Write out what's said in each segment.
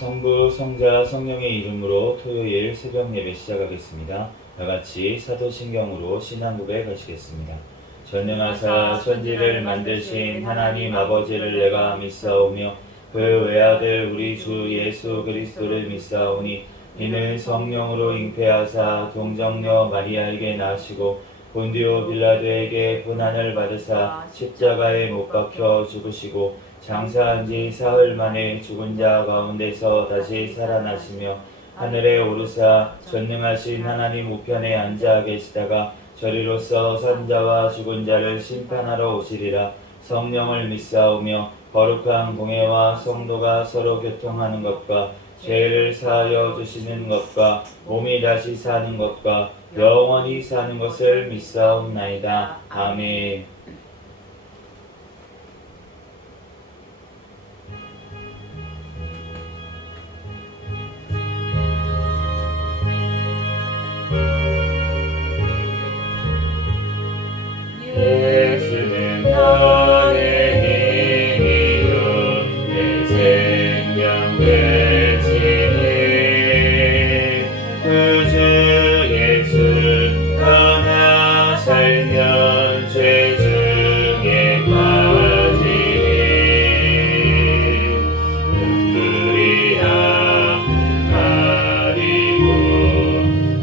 성부, 성자, 성령의 이름으로 토요일 새벽 예배 시작하겠습니다. 다같이 사도신경으로 신앙고백 하시겠습니다. 전능하사 천지를 만드신 하나님 아버지를 내가 믿사오며 그 외아들 우리 주 예수 그리스도를 믿사오니 이는 성령으로 잉태하사 동정녀 마리아에게 나시고 본디오 빌라도에게 고난을 받으사 십자가에 못 박혀 죽으시고 장사한 지 사흘 만에 죽은 자 가운데서 다시 살아나시며 하늘에 오르사 전능하신 하나님 우편에 앉아 계시다가 저리로서 산자와 죽은 자를 심판하러 오시리라. 성령을 믿사오며 거룩한 공회와 성도가 서로 교통하는 것과 죄를 사하여 주시는 것과 몸이 다시 사는 것과 영원히 사는 것을 믿사옵나이다. 아멘. 예수는 나의 힘이요 내 생명 되시니 그 주 예수 떠나 살면 죄 중에 빠지니 눈물이 아픈 가리고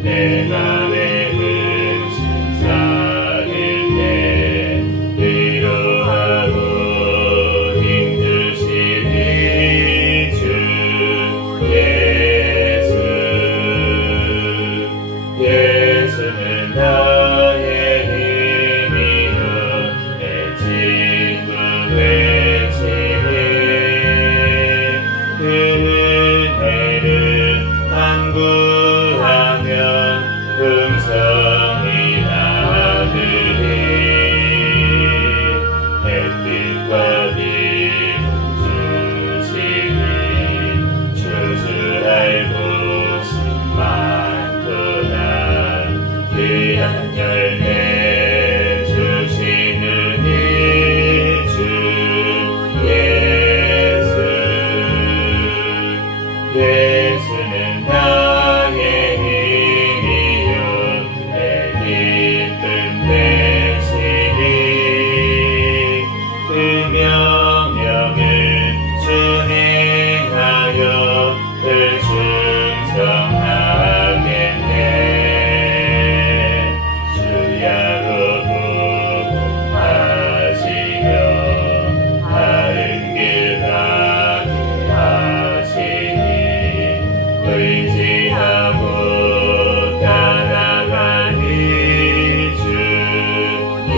내 맘에 근심 쌓일 때 위로하고 힘주시니 주 예수. 예수는 나의 힘이요 내 친구 되시니 그 은혜를 간구하면 음성이 나들이 햇빛과 빛을 주시니 추수할 곳이 많도다. 귀한 열매 주시는 이 주 예수. 예수는 나의 힘이요 내 기쁨 되시니 그 명령을 준행하여 늘 충성하겠네. 주야로 보호하시며 바른 길 가게 하시니 의지하고 따라가니 주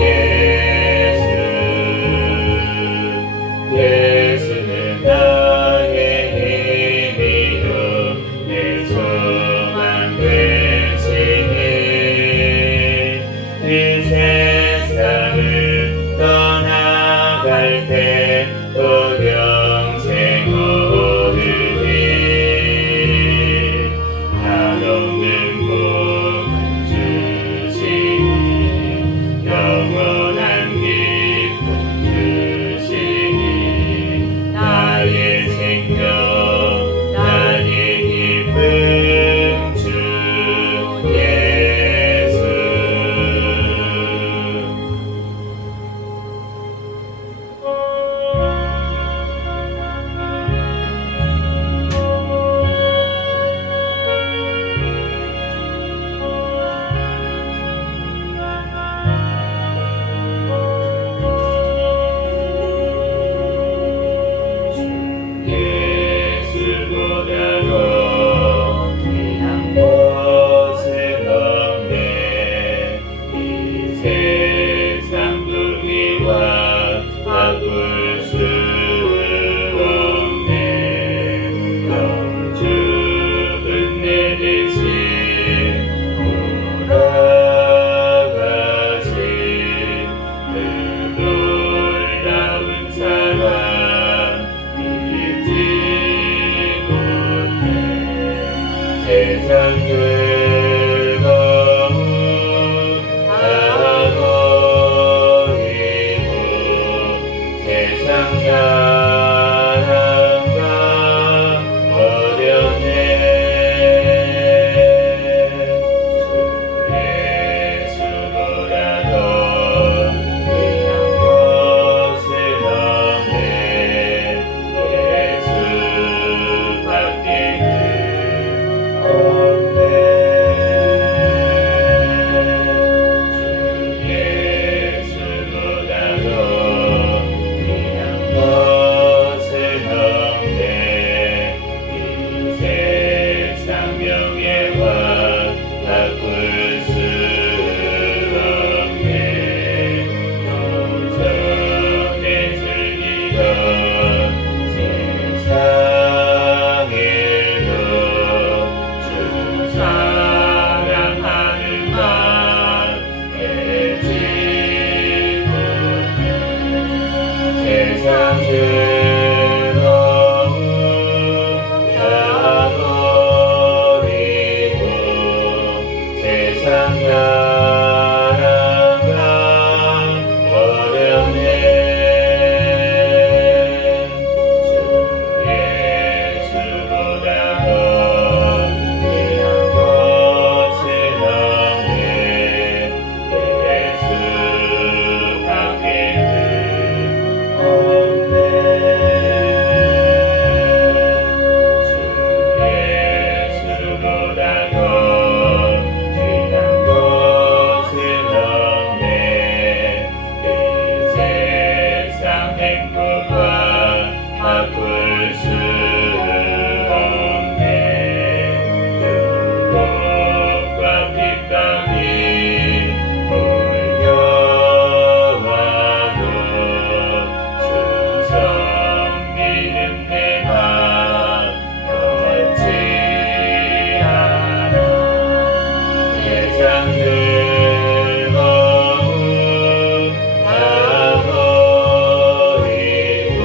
예수. 예수는 나의 힘이요 내 소망 되시니 이 세상을 떠나갈 때 또 영생 얻으리. 한없는 복을 주시니 영원한 기쁨 주시니 나의 생명 나의 기쁨 주 예수. 예수보다도 귀한 것은 없네. 이 세상 부귀와 바꿀 수 없네. 영죽은 내 대신 돌아가신 그 놀라운 사랑 잊지 못해. 세상 즐거움 다 버리고 세상 사랑과 세상 즐거움 다 버리고 세상 자랑과 버렸네. 주 예수보다 더 귀한 것은 없네. 예수밖에 없네. 주 예수보다 더 귀한 것은 없네. 이 세상 행복과 바꿀 수 없네. 유혹과 핍박이 몰려와도 주 섬기는 내 맘 변치 않아. 세상 즐거움 다 버리고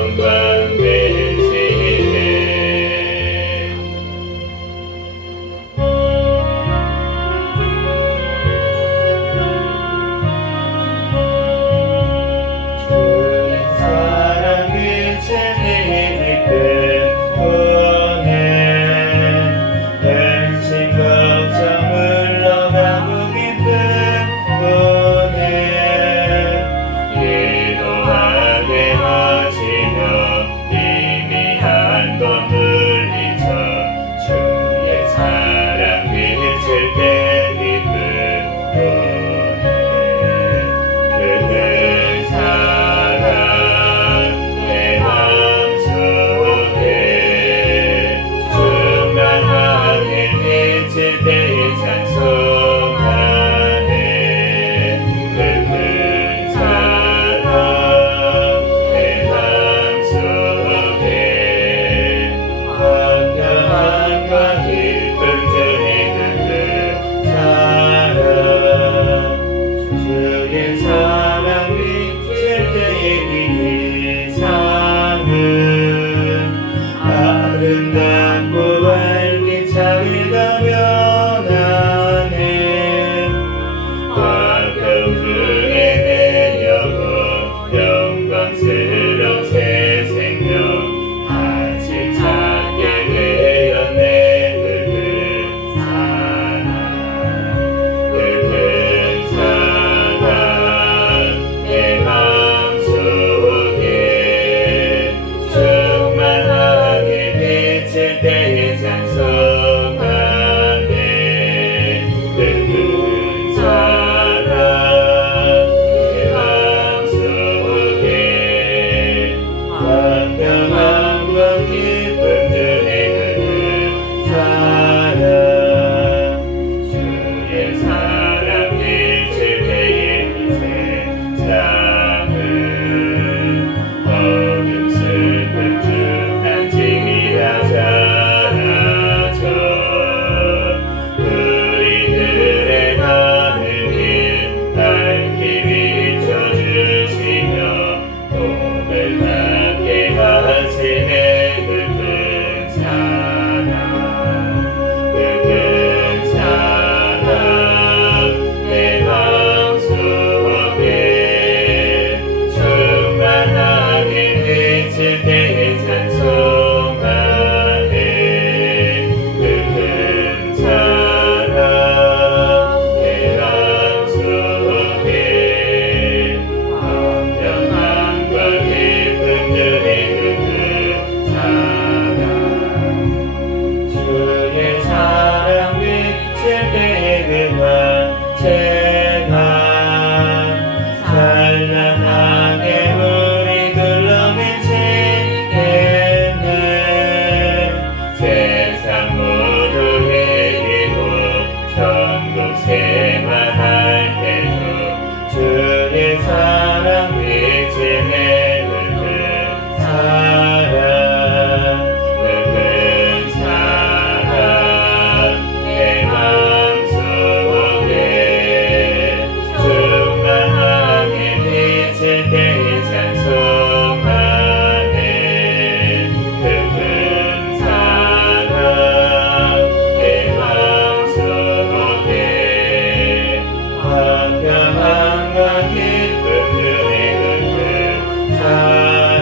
영광 되시네. 주의 사랑 빛을 내게 보내 근심 걱정 물러가고 기쁨 보내 기도하게 하시며 희미한 것 물리쳐 주의 사랑 빛을 때 기쁨 보내 그들 사랑 내 맘속에 충만하게 빛을 때에 찬송하네. 그들 사랑 내 맘속에 환경과 기쁨 중에 그들 사랑 주의 사랑 빛을 때의 이상은 아름답고 활기차게 변하네. 화평중에 내 영혼 영광스러운 새 생명 다시 찾게 되었네. 그들 사랑 그들 사랑 내 맘속에 충만하게 빛을 때에 찬송하네. 그들 사랑 내 맘속에 환평함과 기쁨 중에 그들 사랑 주의 사랑 빛을 때에 이 세상은 어둠 슬픔 중한 짐이라 사라져 우리들의 가는 길 밝히 비춰주시며 꿈을 갖게 하시네. 그들 사랑 그들 사랑 내 맘속에 충만하게 빛을 때에 찬송하네. 그들 사랑 내 맘속에 환평함과 기쁨 중에 그들 사랑 주의 사랑 빛을 때에 그만 제가 찬란하게 우리 둘러비치겠네. 세상 모두 이기고 천국 생활할 때도 주의 사랑 빛을 내는 그 사랑 그들 사랑 내 맘속에 충만하게 빛을 때에 찬송하네. 그들 사랑 내 맘속에 환평함과 기쁨 중에 그들 사랑.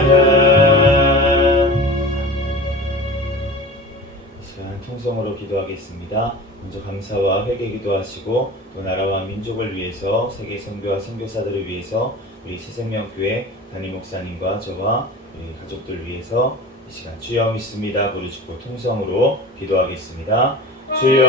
이 시간 통성으로 기도하겠습니다. 먼저 감사와 회개 기도하시고 또 나라와 민족을 위해서 세계 선교와 선교사들을 위해서 우리 새생명교회 담임 목사님과 저와 우리 가족들 위해서 이 시간 주여 믿습니다 부르짖고 통성으로 기도하겠습니다. 주여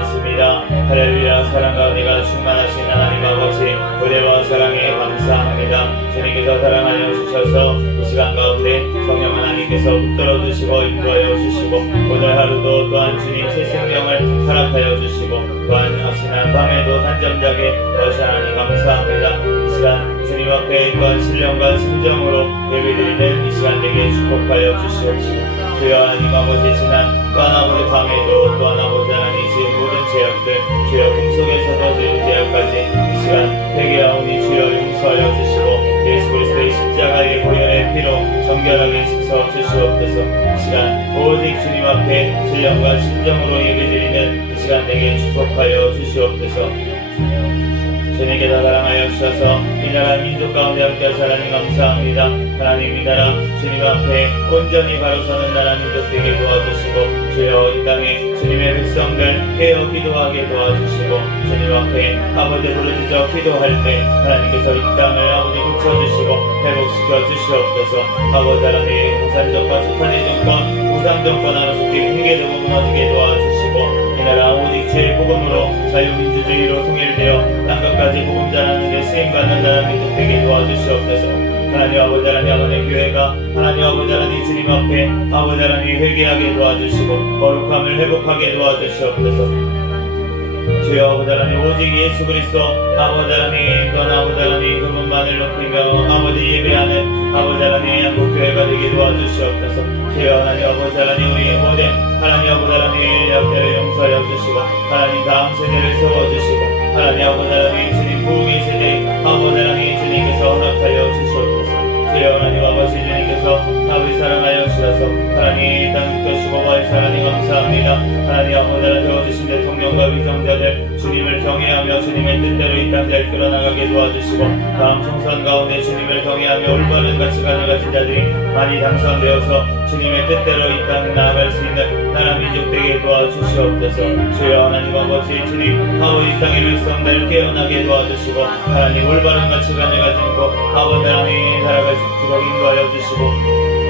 믿습니다. 할렐루야. 사랑과 은혜가 충만하신 하나님 아버지 은혜와 사랑에 감사합니다. 주님께서 사랑하여 주셔서 이 시간 가운데 성령 하나님께서 붙들어 주시고 인도하여 주시고 오늘 하루도 또한 주님 새 생명을 허락하여 주시고 또한 지난 밤에도 단잠자게 여시 하나님 감사합니다. 이 시간 주님 앞에 있던 신령과 심정으로 예배드리는 이 시간 되게 축복하여 주시옵시고 주여 하나님 아버지 지난 또 하나의 밤에도 또 하나의 하나님 지은 모든 죄악들 주여 꿈속에서도 지은 죄악까지 이 시간 회개하오니 주여 용서하여 주시고 예수 그리스도의 십자가의 보혈의 피로 정결하게 씻어 주시옵소서. 이 시간 오직 주님 앞에 신령과 진정으로 예배드리는 이 시간 내게 축복하여 주시옵소서. 주님께 다 사랑하여 주셔서 이 나라 민족 가운데 함께하사 하나님 감사합니다. 하나님 이 나라 주님 앞에 온전히 바로 서는 나라 민족 되게 도와주시고 주여 이 땅에 주님의 백성들 깨어 기도하게 도와주시고 주님 앞에 아버지 부르짖어 기도할 때 하나님께서 이 땅을 아버지 고쳐주시고 회복시켜 주시옵소서. 아버지 하나님 우산정권 북한의 정권 우상정권 하나속히 붕괴되고 무너지게 도와주시고 이 나라 오직 주의 복음으로 자유민주주의로 통일되어 땅끝까지 복음 전하는 데 쓰임받는 나라 민족 되게 도와주시옵소서. 하나님 아버지 하나님 아버지 교회가 하나님 아버지 하나님 주님 앞에 아버지 하나님 회개하게 도와주시고 거룩함을 회복하게 도와주시옵소서. 주여 아버지 하나님 오직 예수 그리스도 아버지 하나님 또한 아버지 하나님 그분만을 높이며 아버지 예배하는 아버지 하나님 한국교회가 되게 도와주시옵소서. 주여 하나님 아버지 하나님 우리 모든 하나님 아버지 하나님 역대를 용서하여 주시고 하나님 다음 세대를 세워주시고 하나님 아버지 하나님 주님 부흥의 세대 아버지 하나님 주님께서 허락하여 주시옵소서. 주여 하나님 아버지 주님께서 아버지 사랑하여 주셔서 하나님 땅 지켜주시고 와이사 하나님 감사합니다. 하나님 아버지 하나님 세워주신 대통령과 위정자들 주님을 경외하며 주님의 뜻대로 이 땅 잘 끌어나가게 도와주시고 다음 총선 가운데 주님을 경외하며 올바른 가치관을 가진 자들이 많이 당선되어서 주님의 뜻대로 이 땅에 나아갈 수 있는 나라 민족 되게 도와주시옵소서. 주여 하나님 아버지 주님 아버지 이 땅의 백성들 깨어나게 도와주시고 하나님 올바른 가치관을 가지고 아버지 하나님 살아갈 수 있도록 인도하여 주시고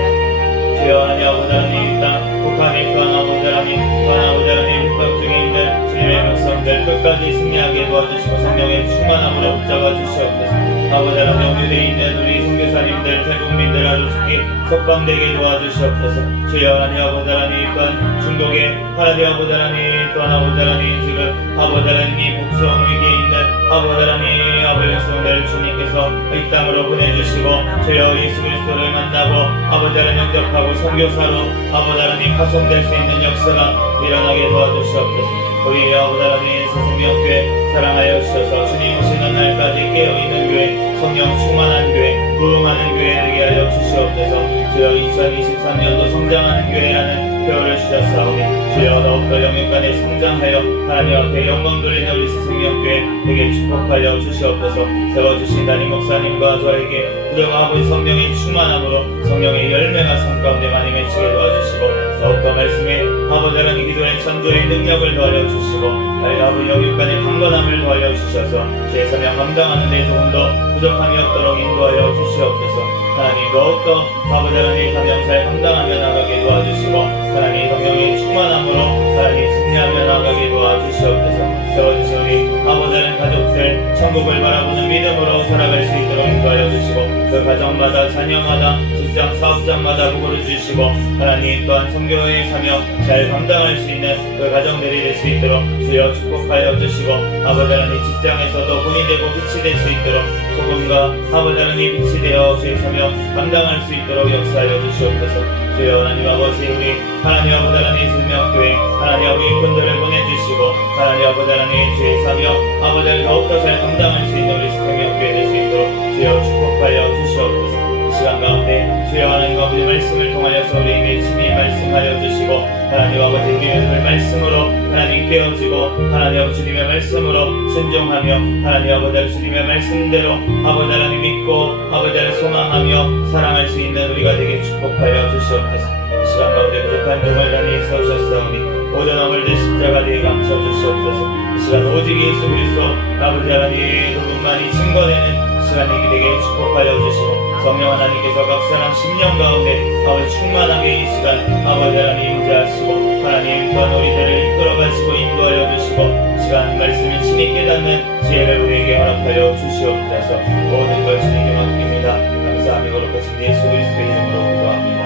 주여 하나님 아버지 하나님 이 땅 북한의 또한 아버지 하나님 또한 아버지 하나님 북한 중에 있는 주님의 백성들 끝까지 승리하게 도와주시고 성령의 충만함으로 붙잡아 주시옵소서. 아버지 하나님 유대에 있는 우리 선교사님들 태국민들 하루속히 석방되게 도와주시옵소서. 주여 하나님 아버지 하나님 또한 중국에 하나님 아버지 하나님 또한 아버지 하나님 지금 아버지 하나님 복수성 위기에 있는 아버지 하나님 아버지 백성들 주님께서 이 땅으로 보내주시고 주여 예수 그리스도를 만나고 아버지 하나님 영접하고 선교사로 아버지 하나님 파송될 수 있는 역사가 일어나게 도와주시옵소서. 우리 아버지 하나님 새생명교회 사랑하여 주셔서 주님 오시는 날까지 깨어있는 교회 성령 충만한 교회 부흥하는 교회 되게 하여 주시옵소서. 주여 2023년도 성장하는 교회라는 표를 주셨사오니 주여 더욱더 영육간에 성장하여 하나님 앞에 영광 돌리는 우리 새생명교회 되게 축복하여 주시옵소서. 세워주신 담임 목사님과 저에게 부정 아버지 성령의 충만함으로 성령의 열매가 삶 가운데 많이 맺히게 도와주시고 더욱더 말씀에 아버지 하나님 기도의 천조의 능력을 더하여 주시고 하나님 아버지 영육간의 강건함을 더하여 주셔서 제 사명 감당하는 데 조금 더 부족함이 없도록 인도하여 주시옵소서. 하나님 더욱더 아버지 하나님 사명사에 감당하며 나가게 도와주시고 하나님 성령의 충만함으로 하나님 승리하며 나가게 도와주시옵소서. 세워주신 우리 아버지 하나님 가족들 천국을 바라보는 믿음으로 살아갈 수 있도록 인도하여 주시고 그 가정마다 자녀마다 직장 사업장마다 복을 주시고 하나님 또한 성교의 사명 잘 감당할 수 있는 그 가정들이 될 수 있도록 주여 축복하여 주시고 아버지 하나님 직장에서도 본이 되고 빛이 될 수 있도록 소금과 아버지 하나님 빛이 되어 주의 사명 감당할 수 있도록 역사하여 주시옵소서. 주여 하나님 아버지 우리 하나님 아버지 하나님 생명교회 하나님 아버지 일꾼들을 보내주시고 하나님 아버지 하나님 주의 사명 아버지를 더욱더 잘 감당할 수 있는 우리 생명교회 될 수 있도록 주여 축복하여 주시옵소서. 시간 가운데 주여 하나님 아버지 말씀을 통하여서 우리에게 친히 말씀하여 주시고 하나님 아버지 우리의 말씀으로 하나님 깨어지고 하나님 아버지 주님의 말씀으로 순종하며 하나님 아버지 주님의 말씀대로 아버지 하나님 믿고 아버지 하나님 소망하며 사랑할 수 있는 우리가 되게 축복하여 주시옵소서. 시간 가운데 부족한 종을 다니 세우셨사오니 모든 허물들 십자가 되게 감춰 주시옵소서. 이 시간 오직 예수 그리스도 아버지 하나님 그분만이 증거되는 시간이 되게 축복하여 주시고 성령 하나님께서 각 사람 심령 가운데 아버지 충만하게 이 시간 아버지 하나님 임재하시고 하나님 또한 우리들을 이끌어가시고 인도하여 주시고 시간 말씀을 친히 깨닫는 지혜를 우리에게 허락하여 주시옵소서. 모든 걸 주님께 맡깁니다. 감사하며 거룩하신 예수 그리스도의 이름으로 기도합니다.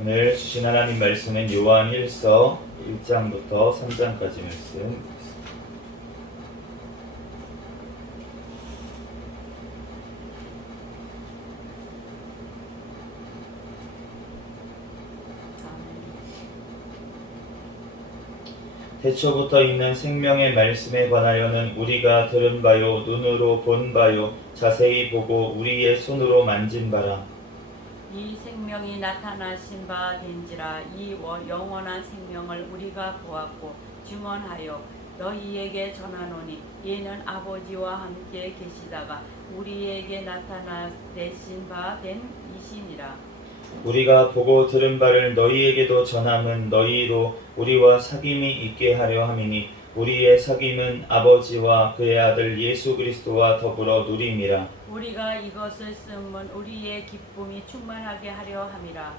오늘 주신 하나님 말씀은 요한 1서 1장부터 3장까지 말씀. 태초부터 있는 생명의 말씀에 관하여는 우리가 들은 바요 눈으로 본 바요 자세히 보고 우리의 손으로 만진 바라. 이 생명이 나타나신 바 된지라. 이 영원한 생명을 우리가 보았고 증언하여 너희에게 전하노니 이는 아버지와 함께 계시다가 우리에게 나타나신 바 된 이시니라. 우리가 보고 들은 바를 너희에게도 전함은 너희로 우리와 사귐이 있게 하려 함이니 우리의 사귐은 아버지와 그의 아들 예수 그리스도와 더불어 누림이라. 우리가 이것을 쓰면 우리의 기쁨이 충만하게 하려 함이라.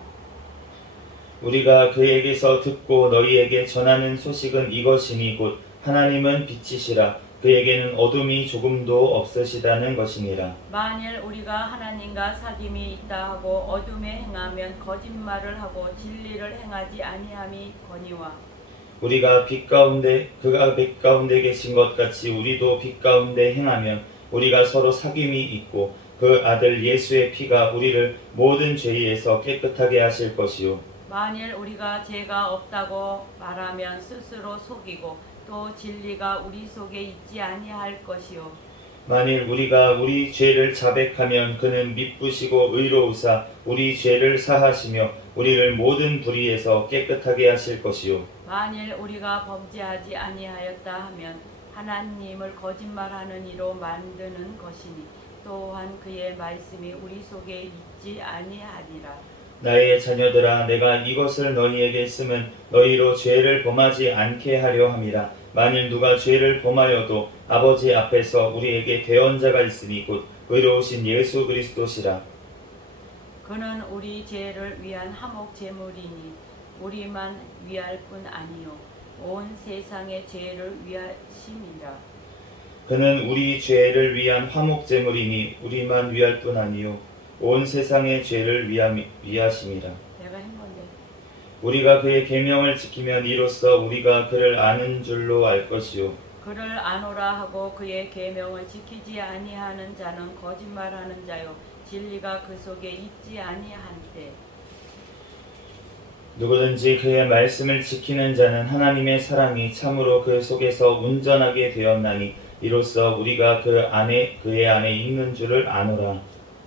우리가 그에게서 듣고 너희에게 전하는 소식은 이것이니 곧 하나님은 빛이시라 그에게는 어둠이 조금도 없으시다는 것이니라. 만일 우리가 하나님과 사귐이 있다 하고 어둠에 행하면 거짓말을 하고 진리를 행하지 아니함이 거니와 우리가 빛 가운데 그가 빛 가운데 계신 것 같이 우리도 빛 가운데 행하면 우리가 서로 사귐이 있고 그 아들 예수의 피가 우리를 모든 죄에서 깨끗하게 하실 것이요. 만일 우리가 죄가 없다고 말하면 스스로 속이고 또 진리가 우리 속에 있지 아니할 것이요. 만일 우리가 우리 죄를 자백하면 그는 미쁘시고 의로우사 우리 죄를 사하시며 우리를 모든 불의에서 깨끗하게 하실 것이요. 만일 우리가 범죄하지 아니하였다 하면 하나님을 거짓말하는 이로 만드는 것이니 또한 그의 말씀이 우리 속에 있지 아니하니라. 나의 자녀들아 내가 이것을 너희에게 쓰면 너희로 죄를 범하지 않게 하려 함이라. 만일 누가 죄를 범하여도 아버지 앞에서 우리에게 대언자가 있으니 곧 의로우신 예수 그리스도시라. 그는 우리 죄를 위한 화목 제물이니 우리만 위할 뿐 아니요 온 세상의 죄를 위하심이라. 그는 우리 죄를 위한 화목 제물이니 우리만 위할 뿐 아니요 온 세상의 죄를 위하심이라. 내가 한 건데 우리가 그의 계명을 지키면 이로써 우리가 그를 아는 줄로 알 것이요. 그를 아노라 하고 그의 계명을 지키지 아니하는 자는 거짓말하는 자요 진리가 그 속에 있지 아니한때. 누구든지 그의 말씀을 지키는 자는 하나님의 사랑이 참으로 그 속에서 온전하게 되었나니 이로써 우리가 그의 안에 있는 줄을 아노라.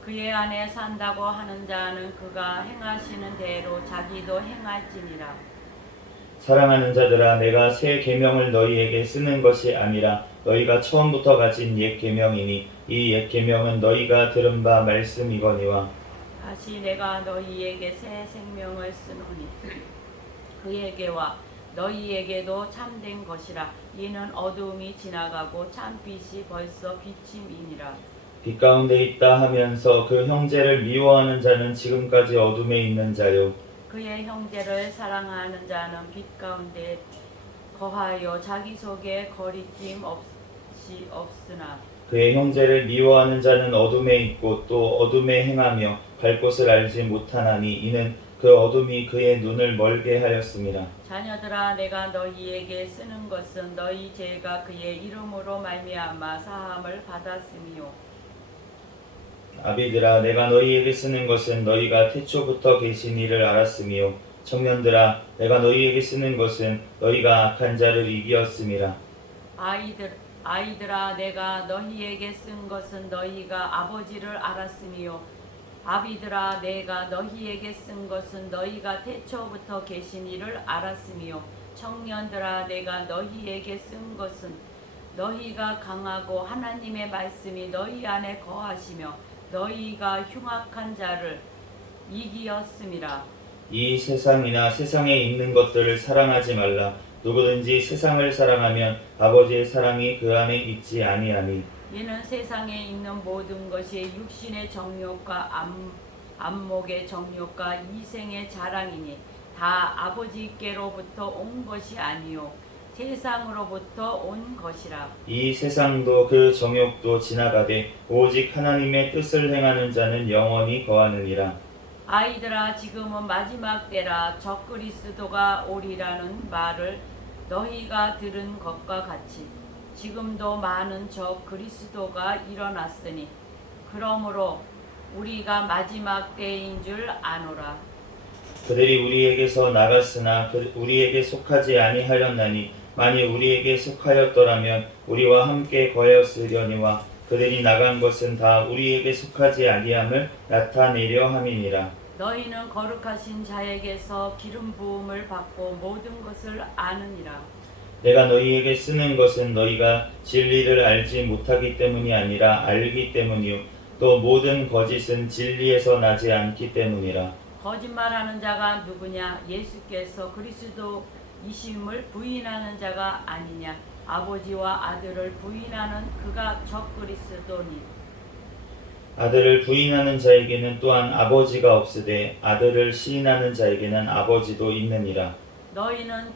그의 안에 산다고 하는 자는 그가 행하시는 대로 자기도 행할지니라. 사랑하는 자들아 내가 새 계명을 너희에게 쓰는 것이 아니라 너희가 처음부터 가진 옛 계명이니 이 옛 계명은 너희가 들은 바 말씀이거니와 다시 내가 너희에게 새 생명을 쓰노니 그에게와 너희에게도 참된 것이라. 이는 어두움이 지나가고 참빛이 벌써 비침이니라. 빛 가운데 있다 하면서 그 형제를 미워하는 자는 지금까지 어둠에 있는 자요. 그의 형제를 사랑하는 자는 빛 가운데 거하여 자기 속에 거리낌 없이 없으나 그의 형제를 미워하는 자는 어둠에 있고 또 어둠에 행하며 갈 곳을 알지 못하나니 이는 그 어둠이 그의 눈을 멀게 하였습니다. 자녀들아 내가 너희에게 쓰는 것은 너희 죄가 그의 이름으로 말미암아 사함을 받았음이요. 아비들아 내가 너희에게 쓰는 것은 너희가 태초부터 계신 이를 알았음이요 청년들아 내가 너희에게 쓰는 것은 너희가 악한 자를 이기었음이라. 아이들아 내가 너희에게 쓴 것은 너희가 아버지를 알았음이요. 아비들아 내가 너희에게 쓴 것은 너희가 태초부터 계신 이를 알았음이요. 청년들아 내가 너희에게 쓴 것은 너희가 강하고 하나님의 말씀이 너희 안에 거하시며 너희가 흉악한 자를 이기었음이라. 이 세상이나 세상에 있는 것들을 사랑하지 말라. 누구든지 세상을 사랑하면 아버지의 사랑이 그 안에 있지 아니하니 이는 세상에 있는 모든 것이 육신의 정욕과 안목의 정욕과 이생의 자랑이니 다 아버지께로부터 온 것이 아니요 세상으로부터 온 것이라. 이 세상도 그 정욕도 지나가되 오직 하나님의 뜻을 행하는 자는 영원히 거하느니라. 아이들아 지금은 마지막 때라. 적그리스도가 오리라는 말을 너희가 들은 것과 같이 지금도 많은 적그리스도가 일어났으니 그러므로 우리가 마지막 때인 줄 아노라. 그들이 우리에게서 나갔으나 우리에게 속하지 아니하였나니 만일 우리에게 속하였더라면 우리와 함께 거하였으려니와 그들이 나간 것은 다 우리에게 속하지 아니함을 나타내려 함이니라. 너희는 거룩하신 자에게서 기름 부음을 받고 모든 것을 아느니라. 내가 너희에게 쓰는 것은 너희가 진리를 알지 못하기 때문이 아니라 알기 때문이요 또 모든 거짓은 진리에서 나지 않기 때문이라. 거짓말하는 자가 누구냐? 예수께서 그리스도이심을 부인하는 자가 아니냐? 아버지와 아들을 부인하는 그가 적그리스도니. 아들을 부인하는 자에게는 또한 아버지가 없으되 아들을 시인하는 자에게는 아버지도 있느니라. 너희는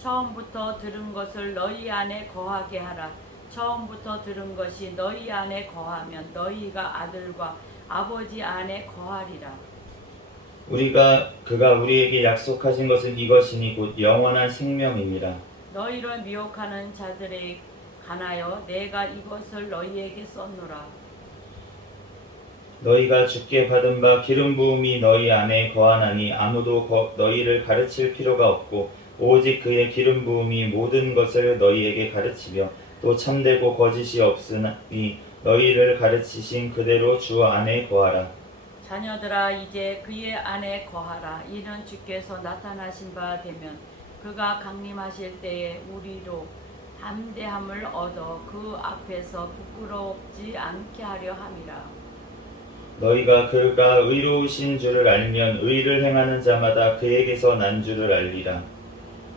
처음부터 들은 것을 너희 안에 거하게 하라. 처음부터 들은 것이 너희 안에 거하면 너희가 아들과 아버지 안에 거하리라. 그가 우리에게 약속하신 것은 이것이니 곧 영원한 생명이니라. 너희를 미혹하는 자들에 관하여 내가 이것을 너희에게 썼노라. 너희가 주께 받은 바 기름 부음이 너희 안에 거하나니 아무도 너희를 가르칠 필요가 없고 오직 그의 기름 부음이 모든 것을 너희에게 가르치며 또 참되고 거짓이 없으니 너희를 가르치신 그대로 주 안에 거하라. 자녀들아 이제 그의 안에 거하라. 이는 주께서 나타나신 바 되면 그가 강림하실 때에 우리로 담대함을 얻어 그 앞에서 부끄럽지 않게 하려 함이라. 너희가 그가 의로우신 줄을 알면 의를 행하는 자마다 그에게서 난 줄을 알리라.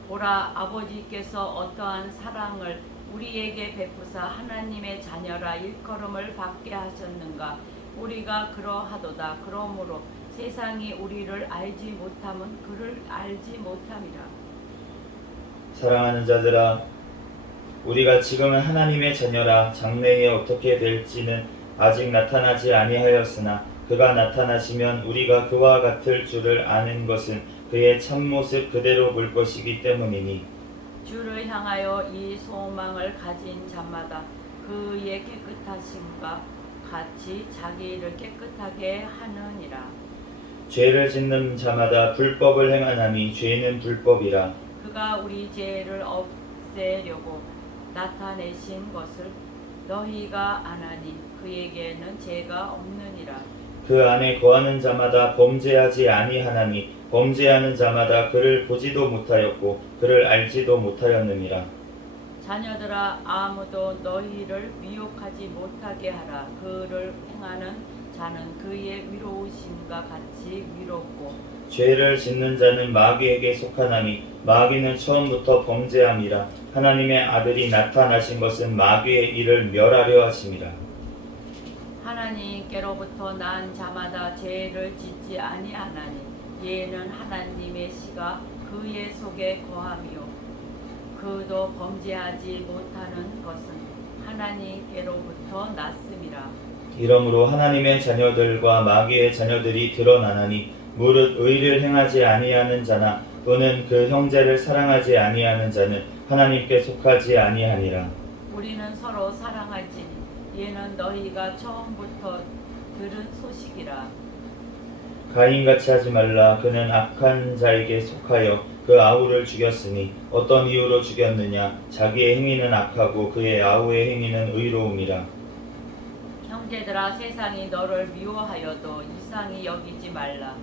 보라, 아버지께서 어떠한 사랑을 우리에게 베푸사 하나님의 자녀라 일컬음을 받게 하셨는가. 우리가 그러하도다. 그러므로 세상이 우리를 알지 못함은 그를 알지 못함이라. 사랑하는 자들아, 우리가 지금은 하나님의 자녀라. 장래에 어떻게 될지는 아직 나타나지 아니하였으나 그가 나타나시면 우리가 그와 같을 줄을 아는 것은 그의 참모습 그대로 볼 것이기 때문이니. 주를 향하여 이 소망을 가진 자마다 그의 깨끗하심과 같이 자기 일을 깨끗하게 하느니라. 죄를 짓는 자마다 불법을 행하나니 죄는 불법이라. 그가 우리 죄를 없애려고 나타내신 것을 너희가 아나니 그에게는 죄가 없느니라. 그 안에 거하는 자마다 범죄하지 아니하나니 범죄하는 자마다 그를 보지도 못하였고 그를 알지도 못하였느니라. 자녀들아 아무도 너희를 미혹하지 못하게 하라. 그를 행하는 자는 그의 위로우심과 같이 위롭고 죄를 짓는 자는 마귀에게 속하나니 마귀는 처음부터 범죄함이라. 하나님의 아들이 나타나신 것은 마귀의 일을 멸하려 하심이라. 하나님께로부터 난 자마다 죄를 짓지 아니하나니 얘는 하나님의 씨가 그의 속에 거하며 그도 범죄하지 못하는 것은 하나님께로부터 났음이라. 이러므로 하나님의 자녀들과 마귀의 자녀들이 드러나나니 무릇 의를 행하지 아니하는 자나 또는 그 형제를 사랑하지 아니하는 자는 하나님께 속하지 아니하니라. 우리는 서로 사랑할지니 얘는 너희가 처음부터 들은 소식이라. 가인같이 하지 말라. 그는 악한 자에게 속하여 그 아우를 죽였으니 어떤 이유로 죽였느냐. 자기의 행위는 악하고 그의 아우의 행위는 의로움이라. 형제들아 세상이 너를 미워하여도 이상히 여기지 말라.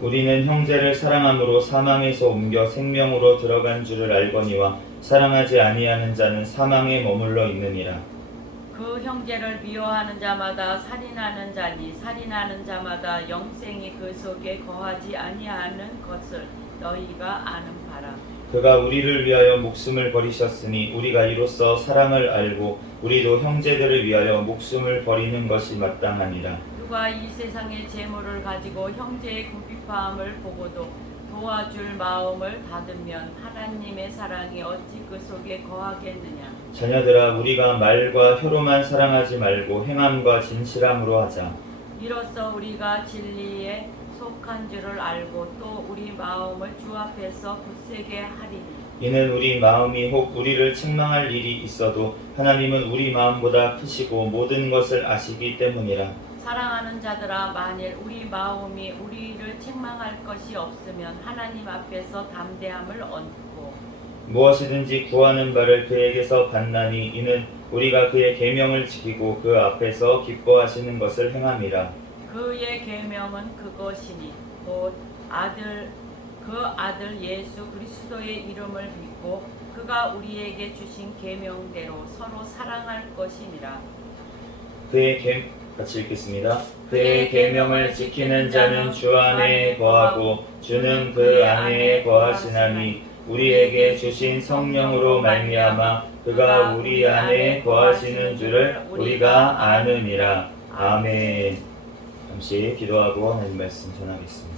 우리는 형제를 사랑함으로 사망에서 옮겨 생명으로 들어간 줄을 알거니와 사랑하지 아니하는 자는 사망에 머물러 있느니라. 그 형제를 미워하는 자마다 살인하는 자니 살인하는 자마다 영생이 그 속에 거하지 아니하는 것을 너희가 아는 바라. 그가 우리를 위하여 목숨을 버리셨으니 우리가 이로써 사랑을 알고 우리도 형제들을 위하여 목숨을 버리는 것이 마땅하니라. 누가 이 세상의 재물을 가지고 형제의 궁핍함을 보고도 도와줄 마음을 닫으면 하나님의 사랑이 어찌 그 속에 거하겠느냐. 자녀들아 우리가 말과 혀로만 사랑하지 말고 행함과 진실함으로 하자. 이로써 우리가 진리에 속한 줄을 알고 또 우리 마음을 주 앞에서 굳세게 하리니. 이는 우리 마음이 혹 우리를 책망할 일이 있어도 하나님은 우리 마음보다 크시고 모든 것을 아시기 때문이라. 사랑하는 자들아 만일 우리 마음이 우리를 책망할 것이 없으면 하나님 앞에서 담대함을 얻고 무엇이든지 구하는 바를 그에게서 받나니 이는 우리가 그의 계명을 지키고 그 앞에서 기뻐하시는 것을 행함이라. 그의 계명은 그것이니 곧 그 아들 예수 그리스도의 이름을 믿고 그가 우리에게 주신 계명대로 서로 사랑할 것이니라. 같이 읽겠습니다. 그의 계명을 지키는 자는 주 안에 거하고 주는 그 안에 거하시나니 우리에게 주신 성령으로 말미암아 그가 우리 안에 거하시는 줄을 우리가 아느니라. 아멘. 잠시 기도하고 하나님 말씀 전하겠습니다.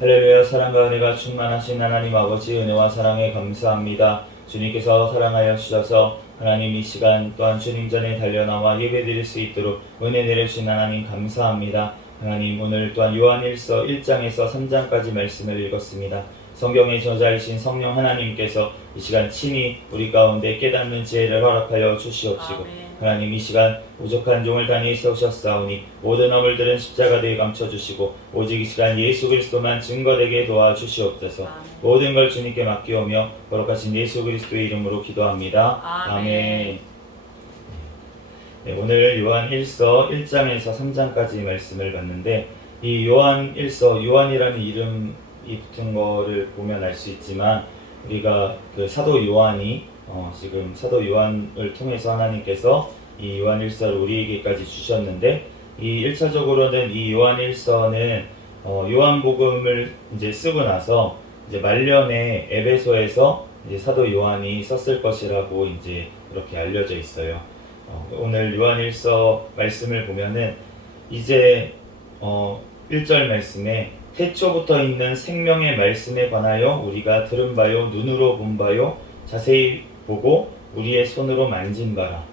할렐루야. 사랑과 은혜가 충만하신 하나님 아버지, 은혜와 사랑에 감사합니다. 주님께서 사랑하여 주셔서 하나님 이 시간 또한 주님 전에 달려나와 예배드릴 수 있도록 은혜 내려주신 하나님 감사합니다. 하나님, 오늘 또한 요한일서 1장에서 3장까지 말씀을 읽었습니다. 성경의 저자이신 성령 하나님께서 이 시간 친히 우리 가운데 깨닫는 지혜를 허락하여 주시옵시고, 아멘. 하나님 이 시간 부족한 종을 단히 세우셨사오니 모든 허물들은 십자가대에 감춰주시고 오직 이 시간 예수 그리스도만 증거되게 도와주시옵소서. 아멘. 모든 걸 주님께 맡기오며 거룩하신 예수 그리스도의 이름으로 기도합니다. 아멘. 네, 오늘 요한일서 1장에서 3장까지 말씀을 봤는데, 이 요한일서, 요한이라는 이름이 붙은 거를 보면 알 수 있지만 우리가 그 사도 요한이 지금 사도 요한을 통해서 하나님께서 이 요한일서를 우리에게까지 주셨는데, 이 1차적으로는 이 요한일서는 요한복음을 이제 쓰고 나서 이제 말년에 에베소에서 이제 사도 요한이 썼을 것이라고 이제 그렇게 알려져 있어요. 오늘 요한일서 말씀을 보면은 이제 1절 말씀에 태초부터 있는 생명의 말씀에 관하여 우리가 들은 바요 눈으로 본 바요 자세히 보고 우리의 손으로 만진 바라.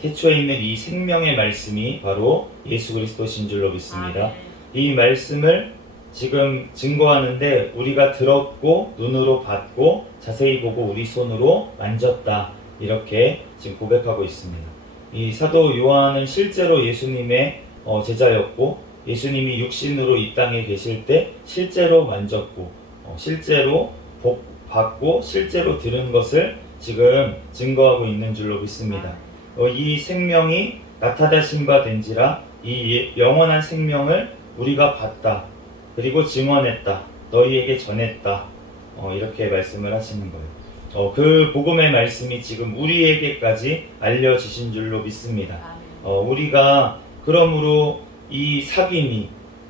태초에 있는 이 생명의 말씀이 바로 예수 그리스도신 줄로 믿습니다. 아멘. 이 말씀을 지금 증거하는데 우리가 들었고 눈으로 봤고 자세히 보고 우리 손으로 만졌다, 이렇게 지금 고백하고 있습니다. 이 사도 요한은 실제로 예수님의 제자였고 예수님이 육신으로 이 땅에 계실 때 실제로 만졌고 실제로 봤고 실제로 들은 것을 지금 증거하고 있는 줄로 믿습니다. 이 생명이 나타나신 바 된지라 이 영원한 생명을 우리가 봤다, 그리고 증언했다, 너희에게 전했다, 이렇게 말씀을 하시는 거예요. 그 복음의 말씀이 지금 우리에게까지 알려지신 줄로 믿습니다. 우리가 그러므로 이 사귐이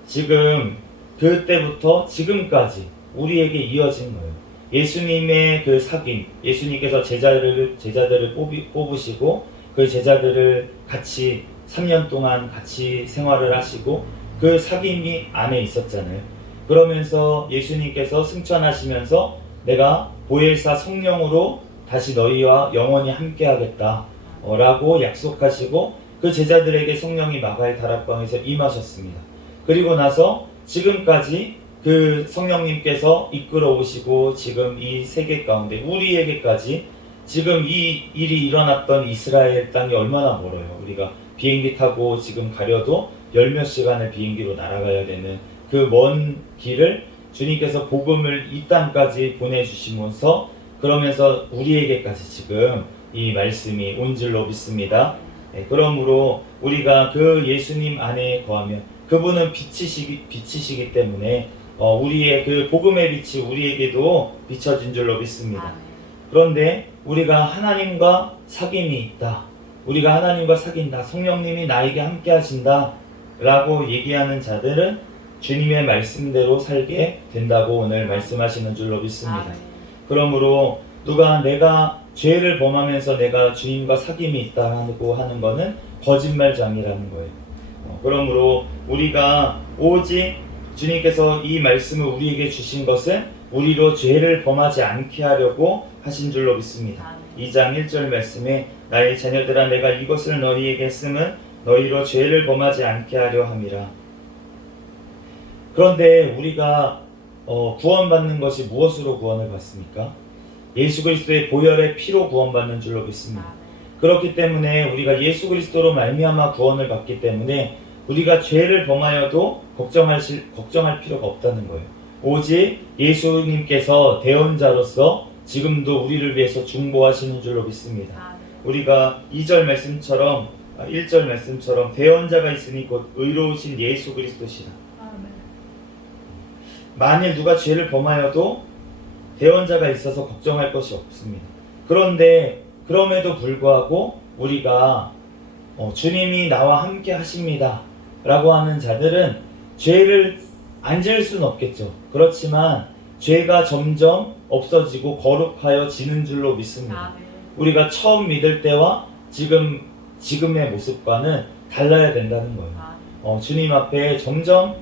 지금 그때부터 지금까지 우리에게 이어진 거예요. 예수님의 그 사귐, 예수님께서 제자들을 뽑으시고 그 제자들을 같이 3년 동안 같이 생활을 하시고 그 사귐이 안에 있었잖아요. 그러면서 예수님께서 승천하시면서 내가 보혜사 성령으로 다시 너희와 영원히 함께 하겠다 라고 약속하시고 그 제자들에게 성령이 마가의 다락방에서 임하셨습니다. 그리고 나서 지금까지 그 성령님께서 이끌어 오시고 지금 이 세계 가운데 우리에게까지 지금 이 일이 일어났던 이스라엘 땅이 얼마나 멀어요. 우리가 비행기 타고 지금 가려도 10몇 시간을 비행기로 날아가야 되는 그 먼 길을 주님께서 복음을 이 땅까지 보내주시면서 그러면서 우리에게까지 지금 이 말씀이 온 줄로 믿습니다. 그러므로 우리가 그 예수님 안에 거하면 그분은 빛이시기 때문에 우리의 그 복음의 빛이 우리에게도 비춰진 줄로 믿습니다. 그런데 우리가 하나님과 사귐이 있다, 우리가 하나님과 사귄다, 성령님이 나에게 함께 하신다 라고 얘기하는 자들은 주님의 말씀대로 살게 된다고 오늘 말씀하시는 줄로 믿습니다. 그러므로 누가 내가 죄를 범하면서 내가 주님과 사귐이 있다고 하는 것은 거짓말장이라는 거예요. 그러므로 우리가 오직 주님께서 이 말씀을 우리에게 주신 것은 우리로 죄를 범하지 않게 하려고 하신 줄로 믿습니다. 2장 1절 말씀에 나의 자녀들아 내가 이것을 너희에게 쓰면 너희로 죄를 범하지 않게 하려 함이라. 그런데 우리가 구원받는 것이 무엇으로 구원을 받습니까? 예수 그리스도의 보혈의 피로 구원받는 줄로 믿습니다. 그렇기 때문에 우리가 예수 그리스도로 말미암아 구원을 받기 때문에 우리가 죄를 범하여도 걱정할 필요가 없다는 거예요. 오직 예수님께서 대언자로서 지금도 우리를 위해서 중보하시는 줄로 믿습니다. 아멘. 우리가 2절 말씀처럼 1절 말씀처럼 대언자가 있으니 곧 의로우신 예수 그리스도시라. 만일 누가 죄를 범하여도 대언자가 있어서 걱정할 것이 없습니다. 그런데 그럼에도 불구하고 우리가 주님이 나와 함께 하십니다 라고 하는 자들은 죄를 안 지을 수는 없겠죠. 그렇지만 죄가 점점 없어지고 거룩하여 지는 줄로 믿습니다. 아멘. 우리가 처음 믿을 때와 지금의 모습과는 달라야 된다는 거예요. 아멘. 주님 앞에 점점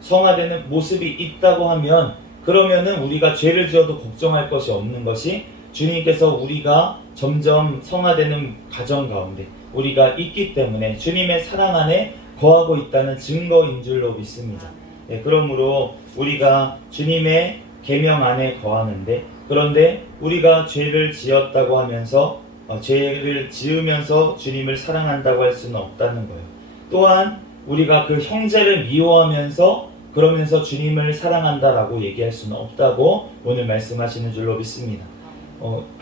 성화되는 모습이 있다고 하면 그러면은 우리가 죄를 지어도 걱정할 것이 없는 것이 주님께서 우리가 점점 성화되는 과정 가운데 우리가 있기 때문에 주님의 사랑 안에 거하고 있다는 증거인 줄로 믿습니다. 네, 그러므로 우리가 주님의 계명 안에 거하는데 그런데 우리가 죄를 지었다고 하면서 죄를 지으면서 주님을 사랑한다고 할 수는 없다는 거예요. 또한 우리가 그 형제를 미워하면서 그러면서 주님을 사랑한다라고 얘기할 수는 없다고 오늘 말씀하시는 줄로 믿습니다.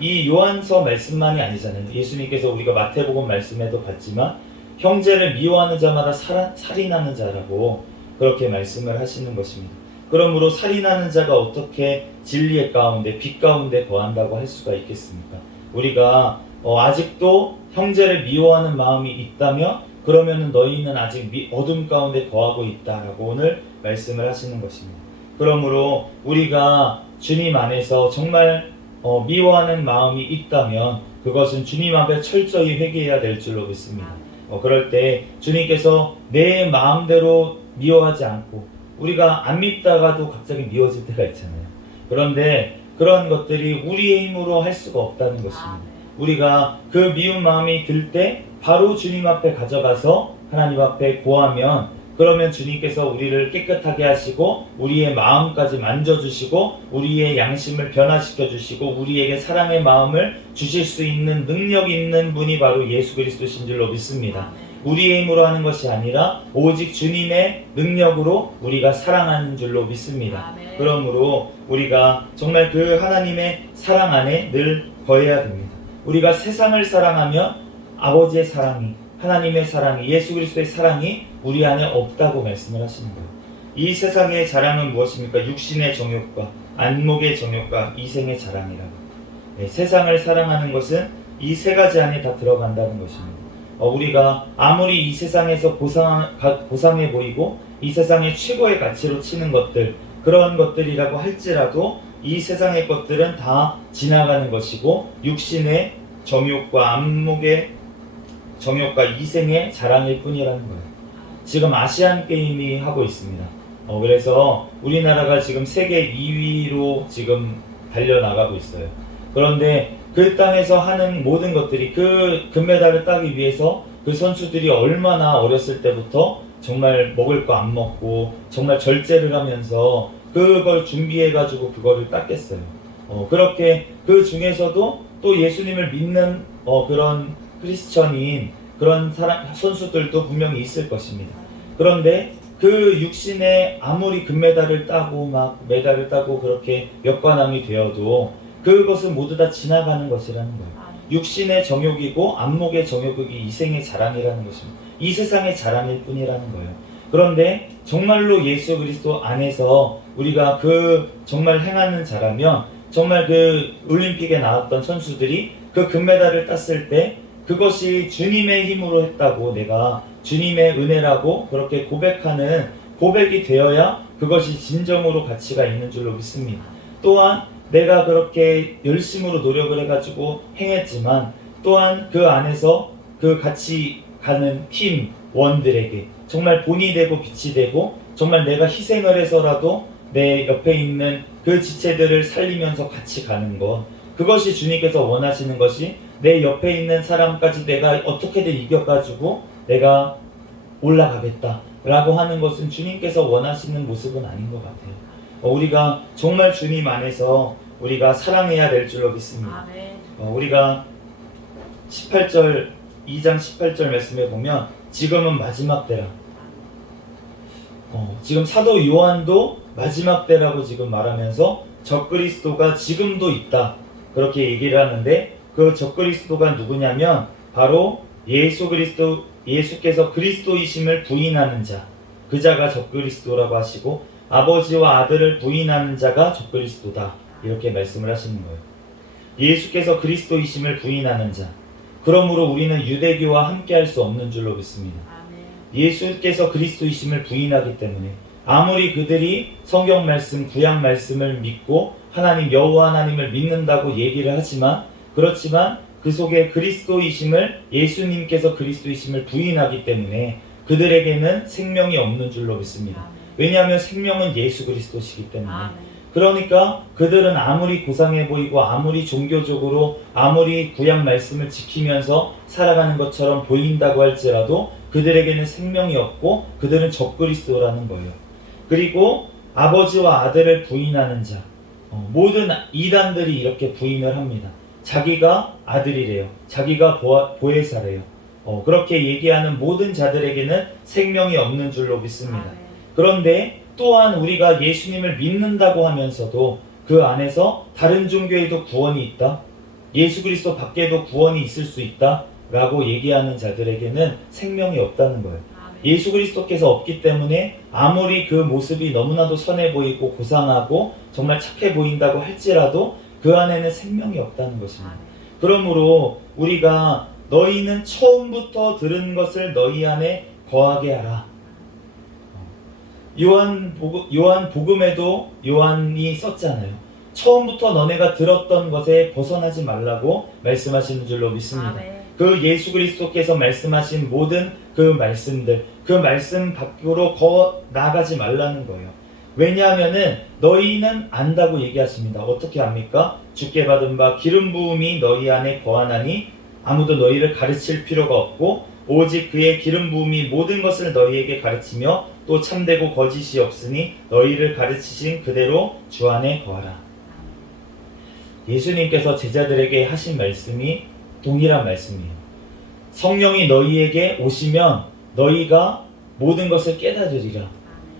이 요한서 말씀만이 아니잖아요. 예수님께서 우리가 마태복음 말씀에도 봤지만 형제를 미워하는 자마다 살인하는 자라고 그렇게 말씀을 하시는 것입니다. 그러므로 살인하는 자가 어떻게 진리의 가운데 빛 가운데 거한다고 할 수가 있겠습니까? 우리가 아직도 형제를 미워하는 마음이 있다면 그러면 너희는 아직 어둠 가운데 거하고 있다라고 오늘 말씀을 하시는 것입니다. 그러므로 우리가 주님 안에서 정말 미워하는 마음이 있다면 그것은 주님 앞에 철저히 회개해야 될 줄로 믿습니다. 그럴 때 주님께서 내 마음대로 미워하지 않고 우리가 안 밉다가도 갑자기 미워질 때가 있잖아요. 그런데 그런 것들이 우리의 힘으로 할 수가 없다는 것입니다. 우리가 그 미운 마음이 들 때 바로 주님 앞에 가져가서 하나님 앞에 고하면 그러면 주님께서 우리를 깨끗하게 하시고 우리의 마음까지 만져주시고 우리의 양심을 변화시켜 주시고 우리에게 사랑의 마음을 주실 수 있는 능력 있는 분이 바로 예수 그리스도신 줄로 믿습니다. 우리의 힘으로 하는 것이 아니라 오직 주님의 능력으로 우리가 사랑하는 줄로 믿습니다. 그러므로 우리가 정말 그 하나님의 사랑 안에 늘 거해야 됩니다. 우리가 세상을 사랑하면 아버지의 사랑이 하나님의 사랑이 예수 그리스도의 사랑이 우리 안에 없다고 말씀을 하시는 거예요. 이 세상의 자랑은 무엇입니까? 육신의 정욕과 안목의 정욕과 이생의 자랑이라고. 네, 세상을 사랑하는 것은 이 세 가지 안에 다 들어간다는 것입니다. 우리가 아무리 이 세상에서 고상해 보이고 이 세상의 최고의 가치로 치는 것들 그런 것들이라고 할지라도 이 세상의 것들은 다 지나가는 것이고 육신의 정욕과 안목의 정욕과 이생의 자랑일 뿐이라는 거예요. 지금 아시안 게임이 하고 있습니다. 그래서 우리나라가 지금 세계 2위로 지금 달려나가고 있어요. 그런데 그 땅에서 하는 모든 것들이 그 금메달을 따기 위해서 그 선수들이 얼마나 어렸을 때부터 정말 먹을 거 안 먹고 정말 절제를 하면서 그걸 준비해가지고 그거를 땄겠어요. 그렇게 그 중에서도 또 예수님을 믿는 그런 크리스천인 그런 선수들도 분명히 있을 것입니다. 그런데 그 육신에 아무리 금메달을 따고 막 메달을 따고 그렇게 역관왕이 되어도 그것은 모두 다 지나가는 것이라는 거예요. 육신의 정욕이고 안목의 정욕이 이생의 자랑이라는 것입니다. 이 세상의 자랑일 뿐이라는 거예요. 그런데 정말로 예수 그리스도 안에서 우리가 그 정말 행하는 자라면 정말 그 올림픽에 나왔던 선수들이 그 금메달을 땄을 때 그것이 주님의 힘으로 했다고 내가 주님의 은혜라고 그렇게 고백하는 고백이 되어야 그것이 진정으로 가치가 있는 줄로 믿습니다. 또한 내가 그렇게 열심으로 노력을 해가지고 행했지만 또한 그 안에서 그 같이 가는 팀원들에게 정말 본이 되고 빛이 되고 정말 내가 희생을 해서라도 내 옆에 있는 그 지체들을 살리면서 같이 가는 것 그것이 주님께서 원하시는 것이 내 옆에 있는 사람까지 내가 어떻게든 이겨가지고 내가 올라가겠다 라고 하는 것은 주님께서 원하시는 모습은 아닌 것 같아요. 우리가 정말 주님 안에서 우리가 사랑해야 될 줄로 믿습니다. 우리가 18절 2장 18절 말씀에 보면 지금은 마지막 때라. 지금 사도 요한도 마지막 때라고 지금 말하면서 적그리스도가 지금도 있다. 그렇게 얘기를 하는데 그 적그리스도가 누구냐면 바로 예수께서 그리스도이심을 부인하는 자. 그 자가 적그리스도라고 하시고 아버지와 아들을 부인하는 자가 적그리스도다. 이렇게 말씀을 하시는 거예요. 예수께서 그리스도이심을 부인하는 자. 그러므로 우리는 유대교와 함께할 수 없는 줄로 믿습니다. 아멘. 예수께서 그리스도이심을 부인하기 때문에 아무리 그들이 성경 말씀, 구약 말씀을 믿고 하나님 여호와 하나님을 믿는다고 얘기를 하지만 그렇지만 그 속에 그리스도이심을 예수님께서 그리스도이심을 부인하기 때문에 그들에게는 생명이 없는 줄로 믿습니다. 아멘. 왜냐하면 생명은 예수 그리스도시기 때문에. 아멘. 그러니까 그들은 아무리 고상해 보이고 아무리 종교적으로 아무리 구약 말씀을 지키면서 살아가는 것처럼 보인다고 할지라도 그들에게는 생명이 없고 그들은 적그리스도라는 거예요. 그리고 아버지와 아들을 부인하는 자, 모든 이단들이 이렇게 부인을 합니다. 자기가 아들이래요. 자기가 보혜사래요. 그렇게 얘기하는 모든 자들에게는 생명이 없는 줄로 믿습니다. 아멘. 그런데 또한 우리가 예수님을 믿는다고 하면서도 그 안에서 다른 종교에도 구원이 있다. 예수 그리스도 밖에도 구원이 있을 수 있다. 라고 얘기하는 자들에게는 생명이 없다는 거예요. 아멘. 예수 그리스도께서 없기 때문에 아무리 그 모습이 너무나도 선해 보이고 고상하고 정말 착해 보인다고 할지라도 그 안에는 생명이 없다는 것입니다. 아멘. 그러므로 우리가 너희는 처음부터 들은 것을 너희 안에 거하게 하라. 요한 복음에도 요한이 썼잖아요. 처음부터 너네가 들었던 것에 벗어나지 말라고 말씀하시는 줄로 믿습니다. 아멘. 그 예수 그리스도께서 말씀하신 모든 그 말씀들, 그 말씀 밖으로 나가지 말라는 거예요. 왜냐하면은 너희는 안다고 얘기하십니다. 어떻게 압니까? 주께 받은 바 기름 부음이 너희 안에 거하나니 아무도 너희를 가르칠 필요가 없고 오직 그의 기름 부음이 모든 것을 너희에게 가르치며 또 참되고 거짓이 없으니 너희를 가르치신 그대로 주 안에 거하라. 예수님께서 제자들에게 하신 말씀이 동일한 말씀이에요. 성령이 너희에게 오시면 너희가 모든 것을 깨달으리라.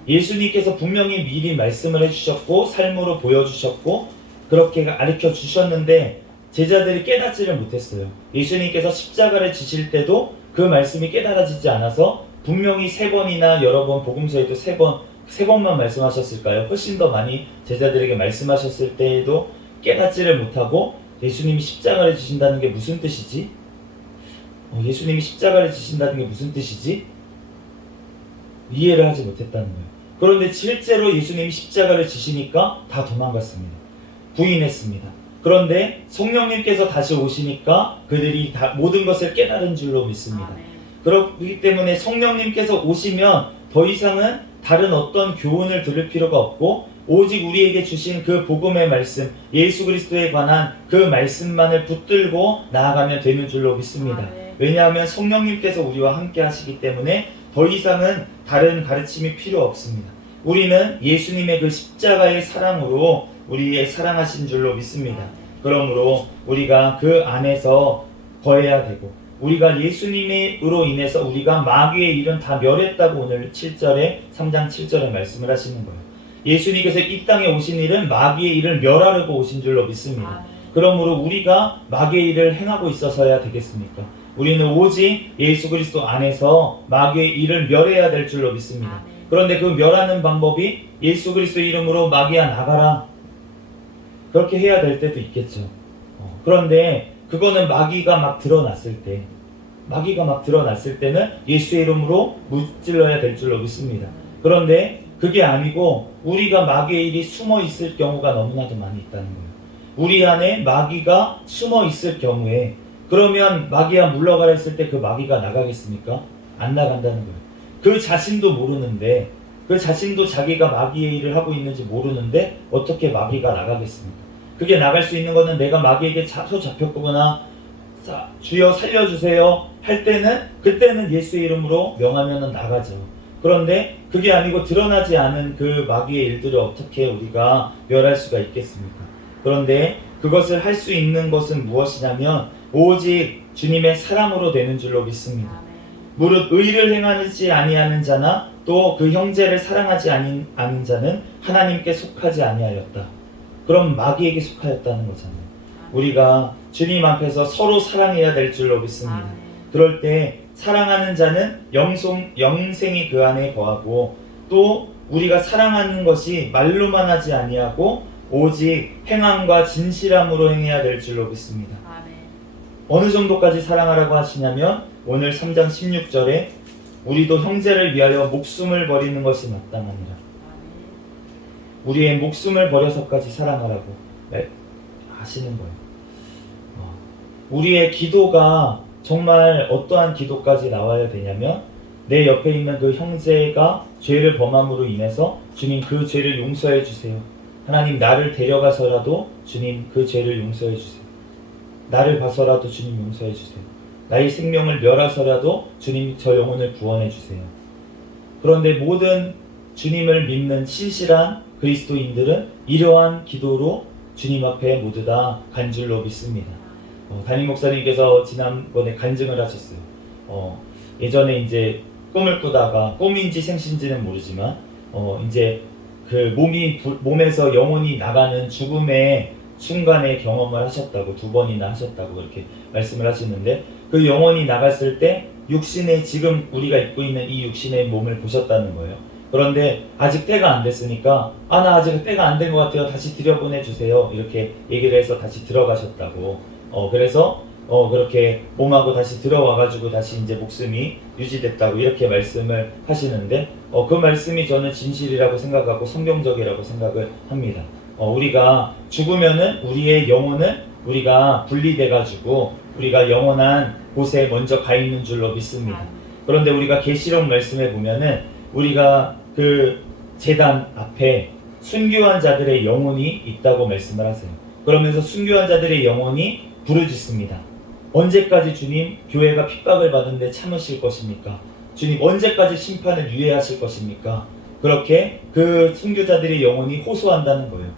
예수님께서 분명히 미리 말씀을 해주셨고 삶으로 보여주셨고 그렇게 가르쳐 주셨는데 제자들이 깨닫지를 못했어요. 예수님께서 십자가를 지실 때도 그 말씀이 깨달아지지 않아서 분명히 3번이나 여러 번 복음서에도 3번만 말씀하셨을까요? 훨씬 더 많이 제자들에게 말씀하셨을 때에도 깨닫지를 못하고 예수님이 십자가를 지신다는 게 무슨 뜻이지? 예수님이 십자가를 지신다는 게 무슨 뜻이지? 이해를 하지 못했다는 거예요. 그런데 실제로 예수님이 십자가를 지시니까 다 도망갔습니다. 부인했습니다. 그런데 성령님께서 다시 오시니까 그들이 다 모든 것을 깨달은 줄로 믿습니다. 아멘. 그렇기 때문에 성령님께서 오시면 더 이상은 다른 어떤 교훈을 들을 필요가 없고 오직 우리에게 주신 그 복음의 말씀, 예수 그리스도에 관한 그 말씀만을 붙들고 나아가면 되는 줄로 믿습니다. 아멘. 왜냐하면 성령님께서 우리와 함께 하시기 때문에 더 이상은 다른 가르침이 필요 없습니다. 우리는 예수님의 그 십자가의 사랑으로 우리의 사랑하신 줄로 믿습니다. 그러므로 우리가 그 안에서 거해야 되고 우리가 예수님으로 인해서 우리가 마귀의 일은 다 멸했다고 오늘 3장 7절에 말씀을 하시는 거예요. 예수님께서 이 땅에 오신 일은 마귀의 일을 멸하려고 오신 줄로 믿습니다. 그러므로 우리가 마귀의 일을 행하고 있어서야 되겠습니까? 우리는 오직 예수 그리스도 안에서 마귀의 일을 멸해야 될 줄로 믿습니다. 그런데 그 멸하는 방법이 예수 그리스도 이름으로 마귀야 나가라 그렇게 해야 될 때도 있겠죠. 그런데 그거는 마귀가 막 드러났을 때는 예수의 이름으로 무찔러야 될 줄로 믿습니다. 그런데 그게 아니고 우리가 마귀의 일이 숨어 있을 경우가 너무나도 많이 있다는 거예요. 우리 안에 마귀가 숨어 있을 경우에 그러면 마귀야 물러가라 했을 때 그 마귀가 나가겠습니까? 안 나간다는 거예요. 그 자신도 모르는데 그 자신도 자기가 마귀의 일을 하고 있는지 모르는데 어떻게 마귀가 나가겠습니까? 그게 나갈 수 있는 거는 내가 마귀에게 사로잡혔거나 주여 살려주세요 할 때는 그때는 예수의 이름으로 명하면 나가죠. 그런데 그게 아니고 드러나지 않은 그 마귀의 일들을 어떻게 우리가 멸할 수가 있겠습니까? 그런데 그것을 할 수 있는 것은 무엇이냐면 오직 주님의 사랑으로 되는 줄로 믿습니다. 무릇 의를 행하지 아니하는 자나 또 그 형제를 사랑하지 않은 자는 하나님께 속하지 아니하였다. 그럼 마귀에게 속하였다는 거잖아요. 우리가 주님 앞에서 서로 사랑해야 될 줄로 믿습니다. 그럴 때 사랑하는 자는 영생이 그 안에 거하고, 또 우리가 사랑하는 것이 말로만 하지 아니하고 오직 행함과 진실함으로 행해야 될 줄로 믿습니다. 어느 정도까지 사랑하라고 하시냐면 오늘 3장 16절에 우리도 형제를 위하여 목숨을 버리는 것이 마땅하니라. 우리의 목숨을 버려서까지 사랑하라고 하시는 거예요. 우리의 기도가 정말 어떠한 기도까지 나와야 되냐면, 내 옆에 있는 그 형제가 죄를 범함으로 인해서 주님 그 죄를 용서해 주세요. 하나님, 나를 데려가서라도 주님 그 죄를 용서해 주세요. 나를 봐서라도 주님 용서해 주세요. 나의 생명을 멸하서라도 주님 저 영혼을 구원해 주세요. 그런데 모든 주님을 믿는 신실한 그리스도인들은 이러한 기도로 주님 앞에 모두 다 간 줄로 믿습니다. 담임 목사님께서 지난번에 간증을 하셨어요. 예전에 이제 꿈을 꾸다가, 꿈인지 생신지는 모르지만 이제 그 몸에서 영혼이 나가는 죽음의 순간에 경험을 하셨다고, 2번이나 하셨다고 그렇게 말씀을 하시는데, 그 영혼이 나갔을 때 육신의, 지금 우리가 입고 있는 이 육신의 몸을 보셨다는 거예요. 그런데 아직 때가 안 됐으니까, 나 아직 때가 안 된 것 같아요, 다시 들여보내주세요, 이렇게 얘기를 해서 다시 들어가셨다고. 그래서 그렇게 몸하고 다시 들어와가지고 다시 이제 목숨이 유지됐다고 이렇게 말씀을 하시는데, 그 말씀이 저는 진실이라고 생각하고 성경적이라고 생각을 합니다. 우리가 죽으면은 우리의 영혼은 우리가 분리돼가지고 우리가 영원한 곳에 먼저 가 있는 줄로 믿습니다. 그런데 우리가 계시록 말씀에 보면은 우리가 그 제단 앞에 순교한 자들의 영혼이 있다고 말씀을 하세요. 그러면서 순교한 자들의 영혼이 부르짖습니다. 언제까지 주님 교회가 핍박을 받는데 참으실 것입니까? 주님 언제까지 심판을 유예하실 것입니까? 그렇게 그 순교자들의 영혼이 호소한다는 거예요.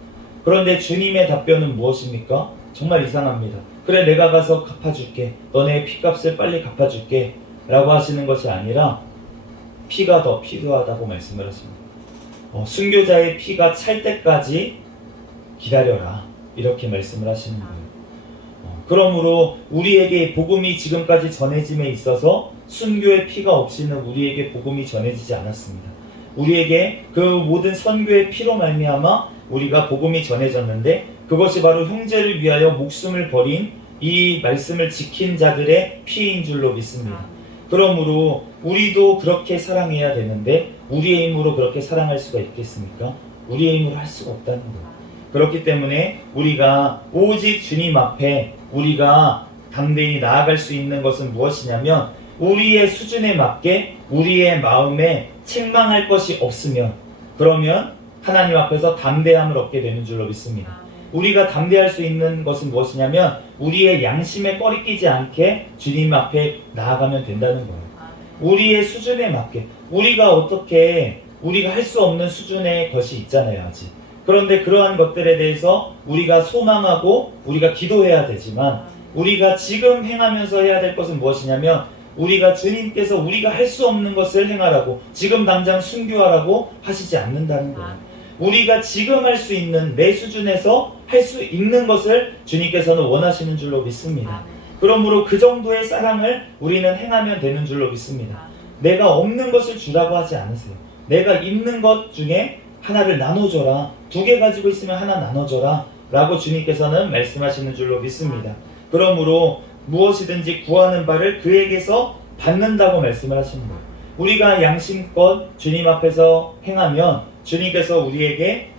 그런데 주님의 답변은 무엇입니까? 정말 이상합니다. 그래, 내가 가서 갚아줄게, 너네 피값을 빨리 갚아줄게 라고 하시는 것이 아니라 피가 더 필요하다고 말씀을 하십니다. 순교자의 피가 찰 때까지 기다려라, 이렇게 말씀을 하시는 거예요. 그러므로 우리에게 복음이 지금까지 전해짐에 있어서 순교의 피가 없이는 우리에게 복음이 전해지지 않았습니다. 우리에게 그 모든 선교의 피로 말미암아 우리가 복음이 전해졌는데, 그것이 바로 형제를 위하여 목숨을 버린 이 말씀을 지킨 자들의 피인 줄로 믿습니다. 그러므로 우리도 그렇게 사랑해야 되는데, 우리의 힘으로 그렇게 사랑할 수가 있겠습니까? 우리의 힘으로 할 수가 없다는 거예요. 그렇기 때문에 우리가 오직 주님 앞에 우리가 당대히 나아갈 수 있는 것은 무엇이냐면, 우리의 수준에 맞게 우리의 마음에 책망할 것이 없으면, 그러면 하나님 앞에서 담대함을 얻게 되는 줄로 믿습니다. 우리가 담대할 수 있는 것은 무엇이냐면, 우리의 양심에 꺼리끼지 않게 주님 앞에 나아가면 된다는 거예요. 우리의 수준에 맞게, 우리가 할 수 없는 수준의 것이 있잖아요, 아직. 그런데 그러한 것들에 대해서 우리가 소망하고 우리가 기도해야 되지만, 우리가 지금 행하면서 해야 될 것은 무엇이냐면, 우리가 주님께서 우리가 할 수 없는 것을 행하라고, 지금 당장 순교하라고 하시지 않는다는 거예요. 우리가 지금 할 수 있는 내 수준에서 할 수 있는 것을 주님께서는 원하시는 줄로 믿습니다. 그러므로 그 정도의 사랑을 우리는 행하면 되는 줄로 믿습니다. 내가 없는 것을 주라고 하지 않으세요. 내가 있는 것 중에 하나를 나눠줘라, 2개 가지고 있으면 하나 나눠줘라 라고 주님께서는 말씀하시는 줄로 믿습니다. 그러므로 무엇이든지 구하는 바를 그에게서 받는다고 말씀을 하시는 거예요. 우리가 양심껏 주님 앞에서 행하면 주님께서 우리에게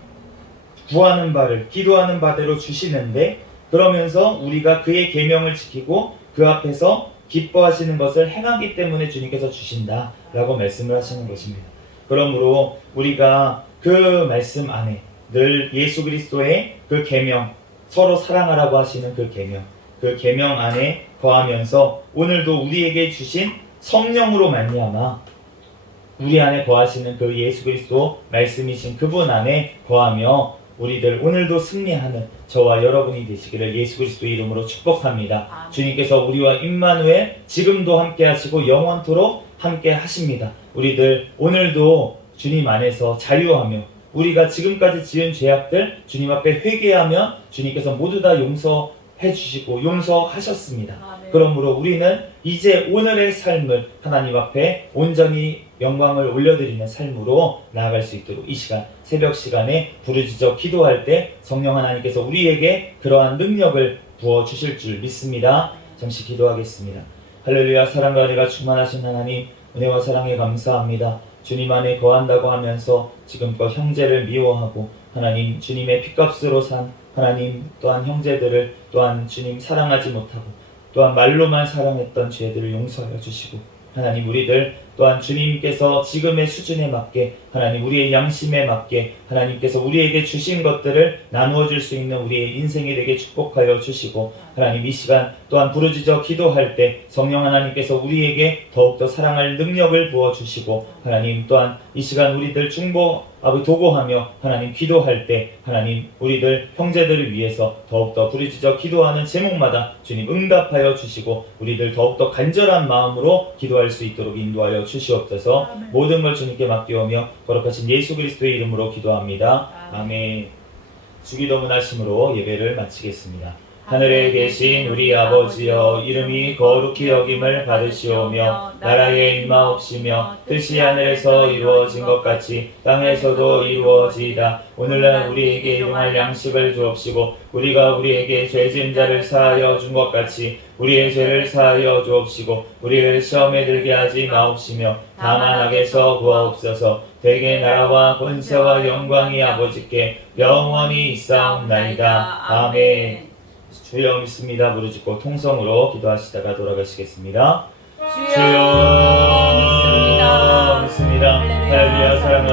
구하는 바를, 기도하는 바대로 주시는데, 그러면서 우리가 그의 계명을 지키고 그 앞에서 기뻐하시는 것을 행하기 때문에 주님께서 주신다라고 말씀을 하시는 것입니다. 그러므로 우리가 그 말씀 안에 늘 예수 그리스도의 그 계명, 서로 사랑하라고 하시는 그 계명 안에 거하면서, 오늘도 우리에게 주신 성령으로 말미암아 우리 안에 거하시는 그 예수 그리스도 말씀이신 그분 안에 거하며 우리들 오늘도 승리하는 저와 여러분이 되시기를 예수 그리스도의 이름으로 축복합니다. 아멘. 주님께서 우리와 임마누엘 지금도 함께 하시고 영원토록 함께 하십니다. 우리들 오늘도 주님 안에서 자유하며 우리가 지금까지 지은 죄악들 주님 앞에 회개하면 주님께서 모두 다 용서해 주시고 용서하셨습니다. 아멘. 그러므로 우리는 이제 오늘의 삶을 하나님 앞에 온전히 영광을 올려드리는 삶으로 나아갈 수 있도록 이 시간 새벽 시간에 부르짖어 기도할 때 성령 하나님께서 우리에게 그러한 능력을 부어주실 줄 믿습니다. 잠시 기도하겠습니다. 할렐루야. 사랑과 은혜가 충만하신 하나님, 은혜와 사랑에 감사합니다. 주님 안에 거한다고 하면서 지금껏 형제를 미워하고 하나님 주님의 핏값으로 산 하나님 또한 형제들을 또한 주님 사랑하지 못하고 또한 말로만 사랑했던 죄들을 용서하여 주시고 하나님 우리들 또한 주님께서 지금의 수준에 맞게 하나님 우리의 양심에 맞게 하나님께서 우리에게 주신 것들을 나누어 줄 수 있는 우리의 인생이 되게 축복하여 주시고 하나님 이 시간 또한 부르짖어 기도할 때 성령 하나님께서 우리에게 더욱더 사랑할 능력을 부어주시고 하나님 또한 이 시간 우리들 도고하며 하나님 기도할 때 하나님 우리들 형제들을 위해서 더욱더 부르짖어 기도하는 제목마다 주님 응답하여 주시고 우리들 더욱더 간절한 마음으로 기도할 수 있도록 인도하여 주시옵소서. 아멘. 모든 걸 주님께 맡기오며 거룩하신 예수 그리스도의 이름으로 기도합니다. 아멘. 주기도 문하심으로 예배를 마치겠습니다. 하늘에 계신 우리 아버지여, 이름이 거룩히 여김을 받으시오며 나라에 임하옵시며 뜻이 하늘에서 이루어진 것 같이 땅에서도 이루어지이다. 오늘날 우리에게 일용할 양식을 주옵시고 우리가 우리에게 죄진 자를 사하여 준 것 같이 우리의 죄를 사하여 주옵시고 우리를 시험에 들게 하지 마옵시며 다만 악에서 구하옵소서. 되게 나라와 권세와 영광이 아버지께 영원히 있사옵나이다. 아멘. 주여 믿습니다. 부르짖고 통성으로 기도하시다가 돌아가시겠습니다. 주여 믿습니다. 할렐루야. 사랑하는